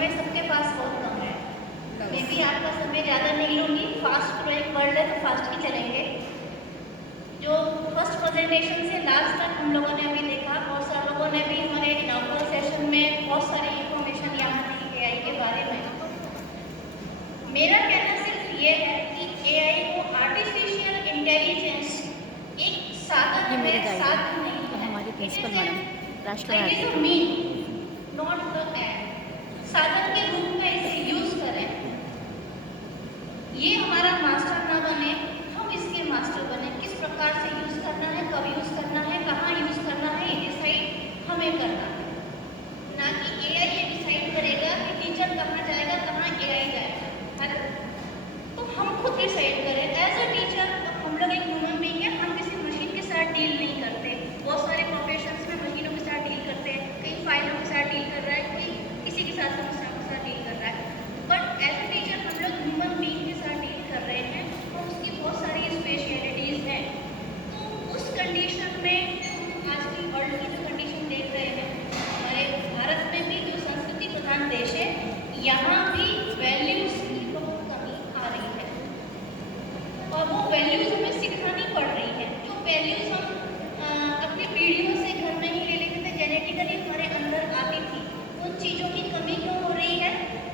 समय सबके पास बहुत कम है। मैं भी आपका समय ज़्यादा नहीं लूँगी, फास्ट पूरा एक वर्ल्ड है तो फास्ट ही चलेंगे। जो फर्स्ट प्रेजेंटेशन से लास्ट तक हम लोगों ने अभी देखा, बहुत सारे लोगों ने भी हमारे इनॉग्रल सेशन में बहुत सारी इंफॉर्मेशन यहाँ दी एआई के बारे में। मेरा कहना सिर्फ ये है कि एआई को आर्टिफिशियल इंटेलिजेंस एक साधन है, साधन नहीं है। हमारी प्रिंसिपल मैडम राष्ट्रवादी नॉट द एंड। साधन के रूप में इसे यूज करें, ये हमारा मास्टर ना बने, हम इसके मास्टर बने। किस प्रकार से यूज करना है, कब यूज करना है, कहाँ यूज करना है, ये डिसाइड हमें करना है, ना कि एआई ये डिसाइड करेगा कि टीचर कहाँ जाएगा, कहाँ एआई जाएगा, है ना? तो हम खुद डिसाइड करें। एज अ टीचर हम लोग एक ह्यूमन बीइंग है, हम किसी मशीन के साथ डील नहीं करते। बहुत सारे प्रोफेशंस में मशीनों के साथ डील करते हैं, कई फाइलों के साथ डील कर रहा है, कोई किसी के साथ समस्याओं के साथ डील कर रहा है। बट एज अ टीचर हम लोग ह्यूमन बीइंग के साथ डील कर रहे हैं और उसकी बहुत सारी स्पेशलिटीज़ हैं। तो उस कंडीशन में आज की वर्ल्ड की जो कंडीशन देख रहे हैं, हमारे भारत में भी जो संस्कृति प्रधान देश है, यहाँ भी वैल्यूज़ की बहुत कमी आ रही है और वो वैल्यूज़ हमें सिखानी पड़ रही है। जो वैल्यूज़ हम अपनी पीढ़ियों से घर में ही ले लेते थे, जेनेटिकली हमारे अंदर आती थी, उन चीज़ों की कमी क्यों हो रही है?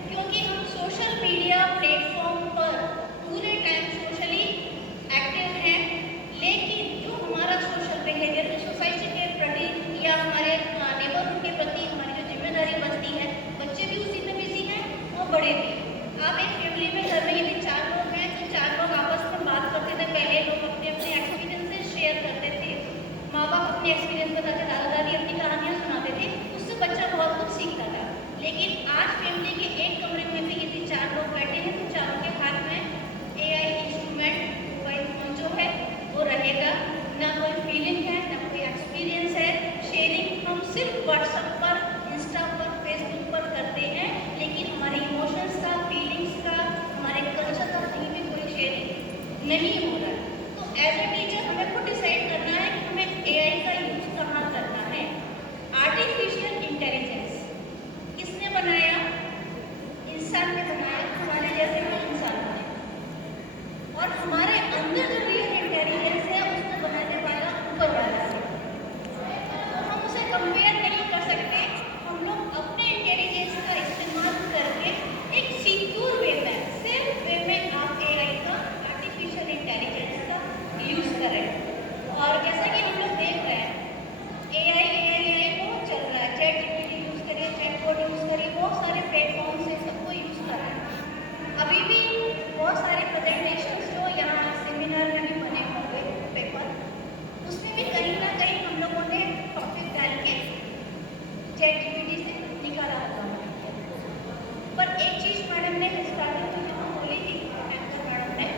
क्योंकि हम सोशल मीडिया प्लेटफॉर्म पर पूरे टाइम सोशली एक्टिव हैं, लेकिन जो हमारा सोशल बिहेवियर सोसाइटी के प्रति या हमारे नेबरहुड के प्रति हमारी जो जिम्मेदारी बनती है, बच्चे भी उसी में बिजी हैं और बड़े भी। आप एक फैमिली में घर में यदि 4 लोग हैं तो 4 लोग आपस में बात करते थे। पहले लोग अपने अपने एक्सपीरियंसेस शेयर करते थे, माँ बाप अपने एक्सपीरियंस बताते, दादा दादी अपनी कहानियाँ सुनाते थे, उससे बच्चा बहुत कुछ सीखता था। लेकिन आज फैमिली के एक कमरे में भी यदि 4 लोग बैठे हैं तो चारों के हाथ में एआई इंस्ट्रूमेंट, मोबाइल फोन जो है वो रहेगा। ना कोई फीलिंग है, ना कोई एक्सपीरियंस है। शेयरिंग हम सिर्फ व्हाट्सएप पर, इंस्टा पर, फेसबुक पर करते हैं, लेकिन हमारे इमोशंस का, फीलिंग्स का, हमारे कल्चर का कहीं भी कोई शेयरिंग नहीं हो रहा है। तो एज ए टीचर हमें खुद डिसाइड करना है कि हमें एआई का यूज कहाँ करना है। आर्टिफिशियल इंटेलिजेंस किसने बनाया? इंसान ने बनाया, हमारे जैसे ही इंसान बने। और हमारे अंदर जो रियल इंटेलिजेंस है उसको बनाने वाला ऊपर वाला है, तो हम उसे कंपेयर नहीं कर सकते। हम लोग अपने इंटेलिजेंस का इस्तेमाल करके एक सिक्योर वे में, सेफ वे में आप एआई का, आर्टिफिशियल इंटेलिजेंस का यूज करें। और जैसा कि हम लोग देख रहे हैं, एआई बहुत चल रहा है। चैट जीपीटी यूज करिए, चैटबॉट यूज करिए, बहुत सारे प्लेटफॉर्म्स है, सबको यूज कर रहे हैं। अभी भी बहुत सारे प्रेजेंटेशंस जो यहाँ सेमिनार में भी बने होंगे पेपर, उसमें भी कहीं ना कहीं हम लोगों ने टॉपिक डाल के चैट जीपीटी से निकाला होगा। पर एक चीज मैडम ने स्टार्टिंग में यहाँ बोली थी, एंकर मैडम ने,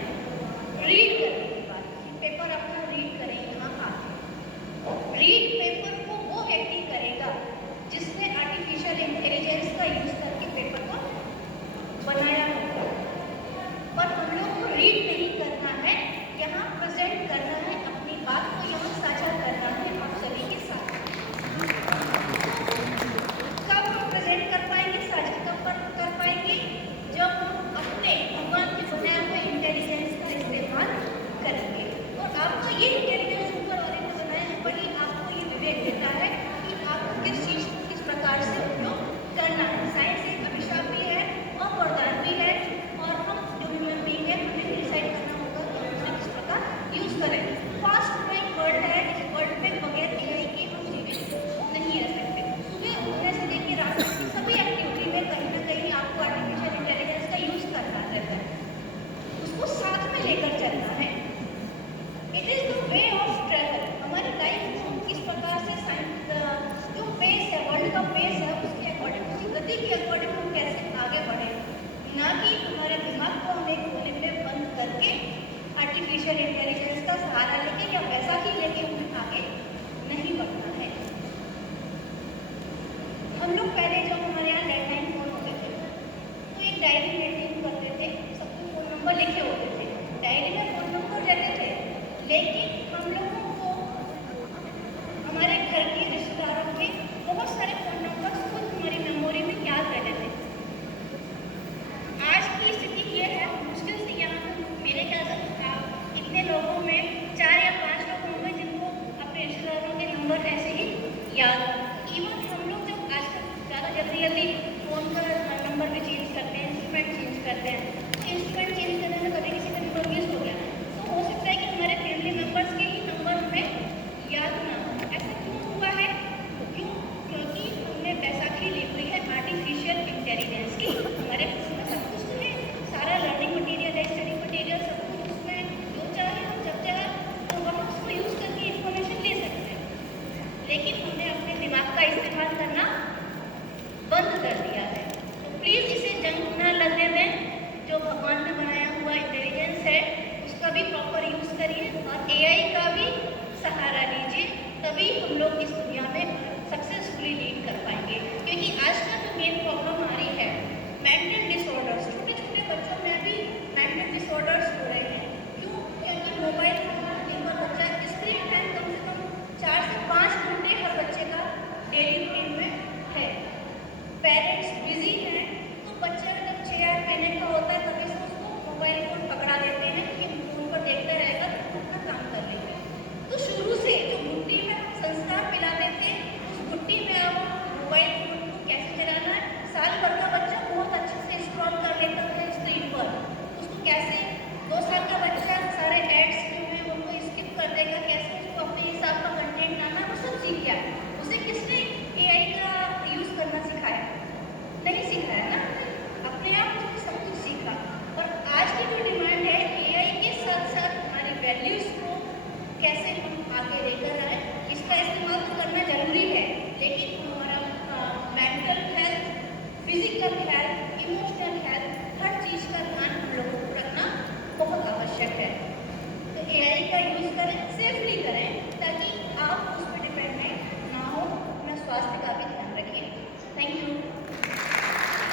रीड करने की बात की। पेपर अपना रीड करें यहाँ आके। रीड पेपर को वो व्यक्ति करेगा जिसने आर्टिफिशियल इंटेलिजेंस का यूज करके पेपर को बनाया होगा। पर हम लोग को रीड नहीं करना है, यहाँ प्रेजेंट करना है, अपनी बात को यहाँ साझा करना है आप सभी के साथ। कब हम प्रेजेंट कर पाएंगे, साझा कब कर पाएंगे? जब हम अपने भगवान के बनाए हुए इंटेलिजेंस का इस्तेमाल करेंगे। और आपका ये इंटेलिजेंस ऊपर वाले ने बनाया है, वही आपको ये विवेक देता है कि आपको किस चीज़ को किस प्रकार से उपयोग करना है। साइंस एक अभिशाप भी है और वरदान भी है, और हम जो ह्यूमन बीइंग है हमें डिसाइड करना होगा कि हम उसे किस प्रकार यूज करें। फास्ट ग्रोइंग वर्ल्ड है, इस वर्ल्ड में बगैर एआई के हम जीवित नहीं रह सकते। सुबह उठने से लेकर रात तक की सभी एक्टिविटी में कहीं ना कहीं आपको आर्टिफिशियल इंटेलिजेंस का यूज करना रहता है, उसको साथ में लेकर चलना है। It is the way of travel. हमारी लाइफ को हम किस प्रकार से जो पेस है, वर्ल्ड का पेस है, उसके अकॉर्डिंग, उसकी गति के अकॉर्डिंग हम कैसे आगे बढ़े, ना कि हमारे दिमाग को हम एक कोने में बंद करके आर्टिफिशियल इंटेलिजेंस का सहारा लेके या वैसा ही लेके हमें आगे नहीं बढ़ना है। हम लोग पहले जब हमारे यहाँ लैंडलाइन फोन होते थे तो एक डायरी मेंटेन करते थे, सबके फोन नंबर लिखे होते थे, डायरी में फोन नंबर रहते थे। लेकिन हम लोगों को हमारे घर के रिश्तेदारों के बहुत सारे फोन नंबर खुद हमारी मेमोरी में याद रहते थे। फ़ोन का नंबर भी चेंज करते हैं, इंस्ट्रूमेंट चेंज करते हैं। तो इंस्ट्रूमेंट चेंज करने में कभी किसी का नंबर मिस हो गया, तो हो सकता है कि हमारे फैमिली मेम्बर्स के ही नंबर हमें याद ना हो। ऐसा क्यों हुआ है? क्यों? क्योंकि हमने बैसाखी ली हुई है आर्टिफिशियल इंटेलिजेंस की। हमारे फ़ोन में सब कुछ तो है, सारा लर्निंग मटीरियल है, स्टडी मटीरियल सब कुछ उसमें, जो चाहे हम जब चाहे तो हम उसको यूज़ करके इन्फॉर्मेशन ले सकते हैं। लेकिन हमने अपने दिमाग का इस्तेमाल करना बंद कर दिया है। तो प्लीज़ इसे जंग ना लगने दें। जो भगवान ने बनाया हुआ इंटेलिजेंस है उसका भी प्रॉपर यूज़ करिए और एआई का भी सहारा लीजिए, तभी हम लोग इस दुनिया में सक्सेसफुली लीड कर पाएंगे। क्योंकि आज का जो मेन प्रॉब्लम आ रही है मेंटल डिसऑर्डर्स, छोटे छोटे बच्चों में भी मेंटल डिसऑर्डर्स हो रहे हैं। क्यों? क्योंकि मोबाइल दिन भर बच्चा स्क्रीन टाइम कम से कम 4 से 5 घंटे हर बच्चे का डेली रूटीन में है। पेरेंट्स बिजी हैं तो बच्चा जब 6-8 महीने का होता है तभी से उसको मोबाइल फ़ोन पकड़ा देते हैं कि फ़ोन पर देखता रहेगा तो अपना काम कर लेगा। तो शुरू से जो गुट्टी में संस्कार पिलाते थे उस गुट्टी में अब मोबाइल फ़ोन को कैसे चलाना है, साल भर का बच्चा बहुत अच्छे से स्क्रॉल कर लेता था स्क्रीन पर, उसको कैसे 2 साल का बच्चा सारे एड्स जो हैं उनको स्किप कर देगा, कैसे उसको अपने हिसाब का कंटेंट लाना है वो सब सीख गया। उसे किसने एआई का यूज़ करना सिखाया? नहीं सिखाया ना, अपने आप उसने सब कुछ सीखा। और आज की जो डिमांड है एआई के साथ साथ हमारी वैल्यूज़ को कैसे हम आगे लेकर आए, इसका इस्तेमाल तो करना ज़रूरी है, लेकिन हमारा mental health, physical health, emotional health, हर चीज़ का ध्यान